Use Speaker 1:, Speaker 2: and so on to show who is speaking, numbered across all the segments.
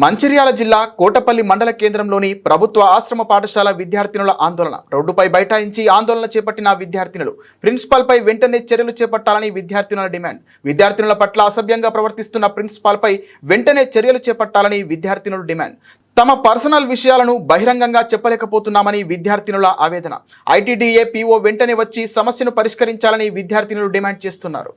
Speaker 1: మంచిర్యాల జిల్లా కోటపల్లి మండల కేంద్రంలోని ప్రభుత్వ ఆశ్రమ పాఠశాల విద్యార్థినుల ఆందోళన. రోడ్డుపై బైఠాయించి ఆందోళన చేపట్టిన విద్యార్థినులు. ప్రిన్సిపాల్పై వెంటనే చర్యలు చేపట్టాలని విద్యార్థినుల డిమాండ్. విద్యార్థినుల పట్ల అసభ్యంగా ప్రవర్తిస్తున్న ప్రిన్సిపాల్పై వెంటనే చర్యలు చేపట్టాలని విద్యార్థినుల డిమాండ్. తమ పర్సనల్ విషయాలను బహిరంగంగా చెప్పలేకపోతున్నామని విద్యార్థినుల ఆవేదన. ఐటీడీఏ పీఓ వెంటనే వచ్చి సమస్యను పరిష్కరించాలని విద్యార్థినులు డిమాండ్ చేస్తున్నారు.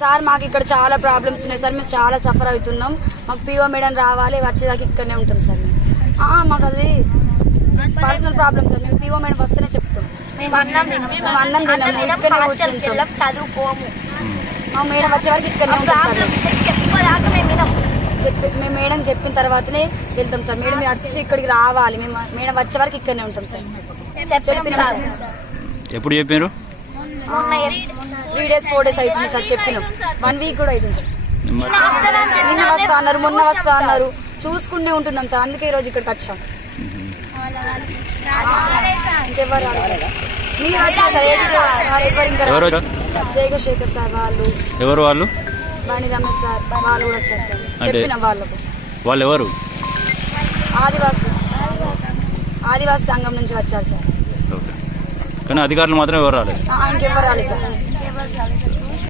Speaker 2: సార్ మాకు ఇక్కడ చాలా ప్రాబ్లమ్స్ ఉన్నాయి సార్. మేము చాలా సఫర్ అవుతున్నాం. మాకు పీఓ మేడం రావాలి వచ్చేదాకా ఇక్కడనే ఉంటాం సార్ మేము. మాకు అది పర్సనల్ ప్రాబ్లమ్ సార్. మేము పీఓ మేడం వస్తేనే చెప్తాం.
Speaker 3: అన్నం
Speaker 2: అన్నం తినం, మేము ఇక్కడనే
Speaker 3: హాస్టల్కి
Speaker 2: కూర్చుంటాం.
Speaker 3: వెళ్ళం చదువుకోము.
Speaker 2: మా మేడం వచ్చే వరకు ఇక్కడనే ఉంటాం సార్ చెప్పి మేము మేడం చెప్పిన తర్వాతనే వెళ్తాం సార్. మేడం మీరు వచ్చి ఇక్కడికి రావాలి. మేము మేడం వచ్చే వరకు ఇక్కడనే ఉంటాం సార్.
Speaker 3: చెప్పినాం సార్.
Speaker 4: ఎప్పుడు చెప్పారు
Speaker 2: త్రీ డేస్ ఫోర్ డేస్ అవుతుంది సార్ చెప్పినాం. వన్ వీక్ కూడా అవుతుంది సార్. నిన్న వస్తా అన్నారు మొన్న వస్తా అన్నారు. చూసుకుంటే ఉంటున్నాం సార్ అందుకే ఈ రోజు ఇక్కడికి వచ్చాం. ఇంకెవరు. మీరు వచ్చారు సార్ ఎవరు ఇంకా. జయశేఖర్ సార్ వాళ్ళు.
Speaker 4: ఎవరు వాళ్ళు?
Speaker 2: బాణి రమేష్ సార్ వాళ్ళు కూడా వచ్చారు సార్. చెప్పినాం వాళ్ళకు.
Speaker 4: వాళ్ళు ఎవరు
Speaker 2: ఆదివాసి. ఆదివాసి సంఘం నుంచి వచ్చారు సార్.
Speaker 4: కానీ అధికారులు మాత్రం ఎవరు రాలేదు.